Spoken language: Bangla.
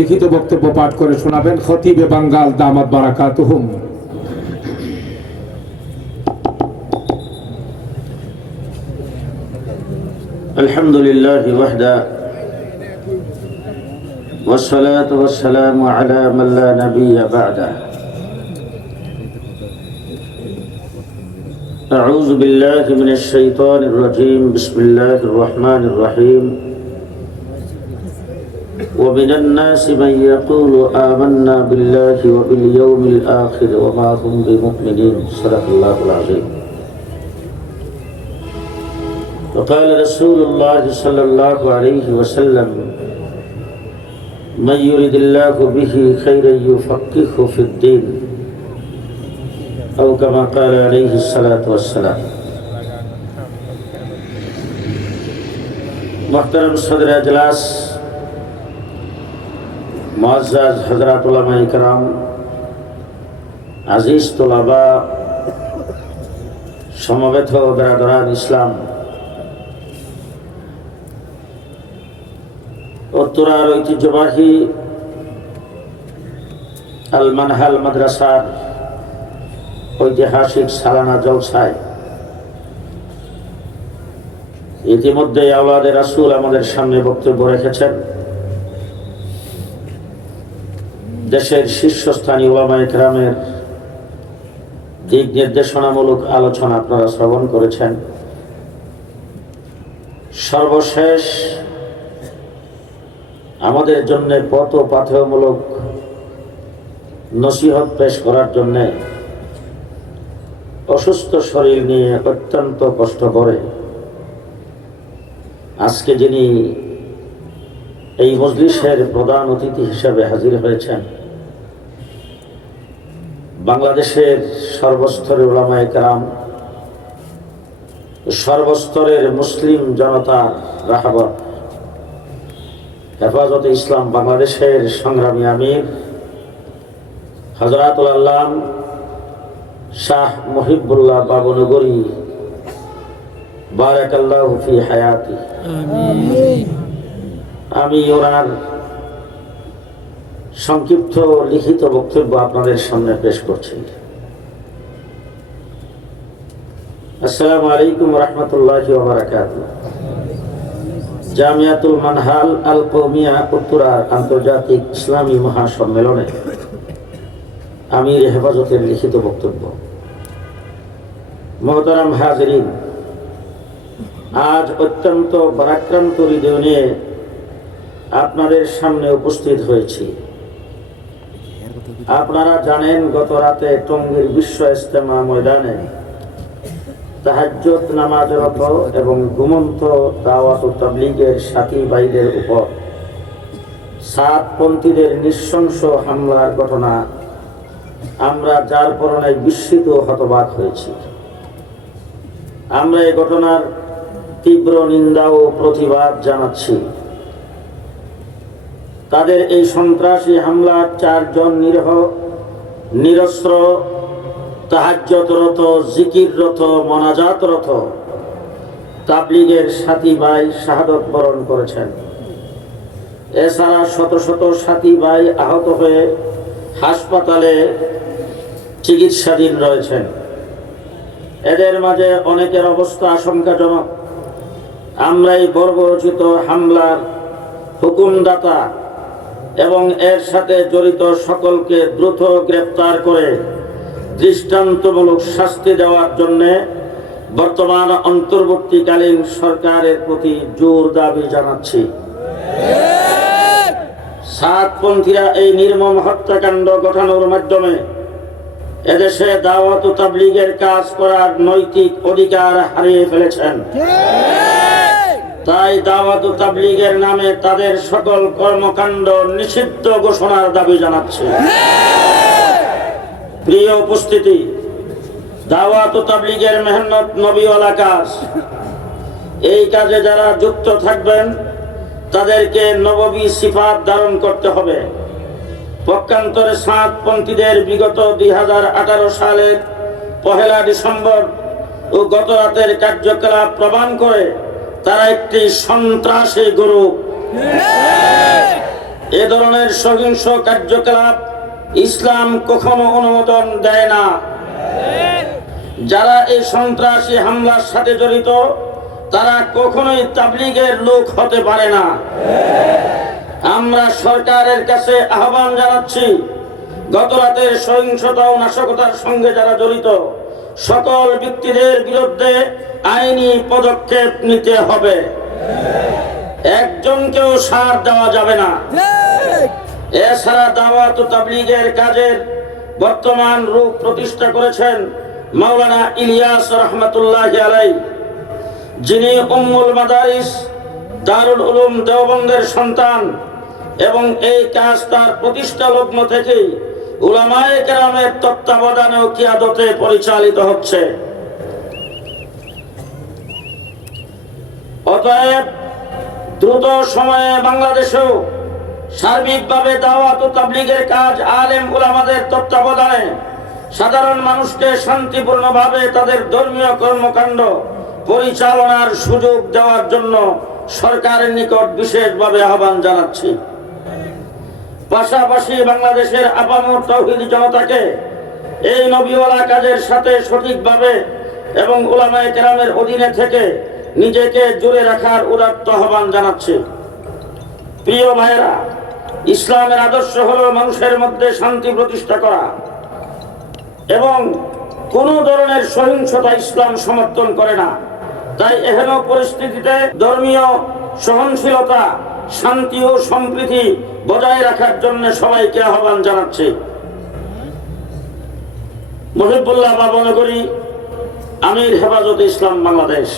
লিখিত বক্তব্য পাঠ করে শোনাবেন খতিবে বাঙ্গাল দামাত বারাকাতুহুম। আলহামদুলিল্লাহি ওয়াহদা ওয়াসসালাতু ওয়াসসালামু আলা মান লা নাবিয়্যা বা'দা। আউযু বিল্লাহি মিনাশ শাইতানির রাজীম। বিসমিল্লাহির রহমানির রহিম। ومن الناس من يقول آمنا بالله وباليوم الآخر وما هم بمؤمنين. صدق الله العظيم. وقال رسول الله صلى الله عليه وسلم من يرد الله به خيرا يفقهه في الدين أو كما قال عليه الصلاة والسلام. محترم صدر اجلاس, মুআজ্জাজ হযরত উলামায়ে কেরাম, আজিজ তোলাবা, সমবেত বেরাদরান ইসলাম, উত্তরার ঐতিহ্যবাহী আল মানহাল মাদ্রাসার ঐতিহাসিক সালানা জলসায় ইতিমধ্যে আওলাদে রাসূল আমাদের সামনে বক্তব্য রেখেছেন। দেশের শীর্ষস্থানীয় উলামায়ে কেরামের দিক নির্দেশনামূলক আলোচনা আপনারা শ্রবণ করেছেন। সর্বশেষ আমাদের জন্য পথ ও পাথেয়মূলক নসিহত পেশ করার জন্য অসুস্থ শরীর নিয়ে অত্যন্ত কষ্ট করে আজকে যিনি এই মজলিসের প্রধান অতিথি হিসেবে হাজির হয়েছেন, বাংলাদেশের সর্বস্তরের উলামায়ে কেরাম, সর্বস্তরের মুসলিম জনতা রাহাবত, হেফাজতে ইসলাম বাংলাদেশের সংগ্রামী আমির হযরতুল আল্লাম শাহ মুহিবুল্লাহ বাবনগরী বারাকাল্লাহু ফি হায়াতি, আমি ওনার সংক্ষিপ্ত লিখিত বক্তব্য আপনাদের সামনে পেশ করছি। আসসালামু আলাইকুম ওয়া রাহমাতুল্লাহি ওয়া বারাকাতুহু। জামিয়াতুল মানহাল আল কওমিয়া উত্তরার আন্তর্জাতিক ইসলামী মহাসম্মেলনে আমির হেফাজতের লিখিত বক্তব্য। মুহতারাম হাজিরিন, আজ অত্যন্ত ভারাক্রান্ত হৃদয় নিয়ে আপনাদের সামনে উপস্থিত হয়েছি। আপনারা জানেন, গত রাতে টঙ্গীর বিশ্ব ইজতেমা ময়দানে তাহাজ্জুদ নামাজরত এবং ঘুমন্ত দাওয়াত ও তাবলীগের সাথী ভাইদের উপর সাতপন্থীদের নৃশংস হামলার ঘটনা আমরা যার পরনে বিস্মিত হতবাক হয়েছি। আমরা এই ঘটনার তীব্র নিন্দা ও প্রতিবাদ জানাচ্ছি। তাদের এই সন্ত্রাসী হামলার 4 জন নিরীহ নিরস্ত্র তাহাজ্জুদরত, জিকিররত, মোনাজাতরত তাবলীগের সাথী ভাই শাহাদত বরণ করেছেন। এছাড়া শত শত সাথী ভাই আহত হয়ে হাসপাতালে চিকিৎসাধীন রয়েছেন। এদের মাঝে অনেকের অবস্থা আশঙ্কাজনক। আমরা এই বর্বরচিত হামলার হুকুমদাতা এবং এর সাথে জড়িত সকলকে দ্রুত গ্রেফতার করে দৃষ্টান্তমূলক শাস্তি দেওয়ার জন্য বর্তমান অন্তর্বর্তীকালীন সরকারের প্রতি জোর দাবি জানাচ্ছি। সাতপন্থীরা এই নির্মম হত্যাকাণ্ড ঘটানোর মাধ্যমে এদেশে দাওয়াত ও তাবলীগের কাজ করার নৈতিক অধিকার হারিয়ে ফেলেছেন। তাই দাওয়াত ও তাবলীগের নামে তাদের সকল কর্মকাণ্ড নিষিদ্ধ ঘোষণার দাবি জানাচ্ছে। প্রিয় উপস্থিতি, দাওয়াত ও তাবলীগের মেহনত নবীওয়ালা কাজ। এই কাজে যারা যুক্ত থাকবেন তাদেরকে নববী সিফাত ধারণ করতে হবে। পক্ষান্তরে সাতপন্থীদের বিগত 2018 সালের 1 ডিসেম্বর ও গত রাতের কার্যকলাপ প্রমাণ করে তারা একটি সন্ত্রাসী গ্রুপ। এ ধরনের সহিংস কার্যকলাপ ইসলাম কখনো অনুমোদন দেয় না। যারা এই সন্ত্রাসী হামলার সাথে জড়িত তারা কখনোই তাবলীগের লোক হতে পারে না। আমরা সরকারের কাছে আহ্বান জানাচ্ছি, গত রাতের সহিংসতা ও নাশকতার সঙ্গে যারা জড়িত সকল ব্যক্তিদের বিরুদ্ধে আইনি পদক্ষেপ নিতে হবে। একজনকেও ছাড় দেওয়া যাবে না। এছাড়া দাওয়াত ও তাবলীগের কাজের বর্তমান রূপ প্রতিষ্ঠা করেছেন মাওলানা ইলিয়াস রহমাতুল্লাহি আলাইহি, যিনি উম্মুল মাদারিস দারুল উলুম দেওবন্দের সন্তান এবং এই কাজ তার প্রতিষ্ঠা লগ্ন থেকেই উলামায়ে কেরামের তত্ত্বাবধানে ও কিয়াদতে পরিচালিত হচ্ছে। অতএব দ্রুত সময়ে বাংলাদেশেও সার্বিকভাবে দাওয়াত ও তাবলীগের কাজ আলেম উলামাদের তত্ত্বাবধানে সাধারণ মানুষকে শান্তিপূর্ণভাবে তাদের ধর্মীয় কর্মকাণ্ড পরিচালনার সুযোগ দেওয়ার জন্য সরকারের নিকট বিশেষভাবে আহ্বান জানাচ্ছি। পাশাপাশি বাংলাদেশের আপামর তাওহীদি জনতাকে এই নবীওয়ালা কাজের সাথে সঠিকভাবে এবং উলামায়ে কেরামের অধীনে থেকে নিজেকে জুড়ে রাখার উদাত্ত আহ্বান জানাচ্ছি। প্রিয় ভাইরা, ইসলামের আদর্শ হলো মানুষের মধ্যে শান্তি প্রতিষ্ঠা করা এবং কোন ধরনের সহিংসতা ইসলাম সমর্থন করে না। তাই এহেন পরিস্থিতিতে ধর্মীয় সহনশীলতা, শান্তি ও সম্প্রীতি বজায় রাখার জন্য সবাইকে আহ্বান জানাচ্ছি। মহিবুল্লাহ বাবনগরী, আমির হেফাজতে ইসলাম বাংলাদেশ।